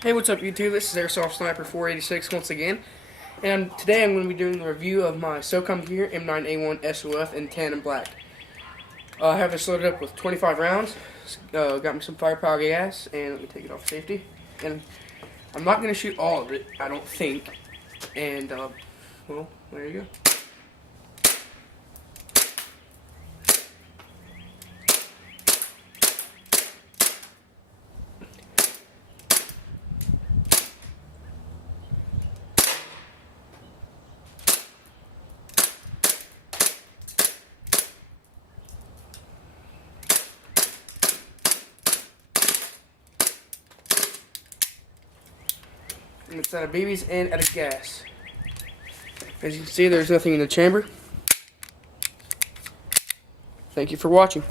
Hey, what's up YouTube? This is Airsoft Sniper 486 once again, and today I'm going to be doing the review of my Socom Gear M9A1 SOF in tan and black. I have this loaded up with 25 rounds, got me some firepower gas, and let me take it off safety. And I'm not going to shoot all of it, I don't think, and well, there you go. And it's out of BBs and out of gas. As you can see, there's nothing in the chamber. Thank you for watching.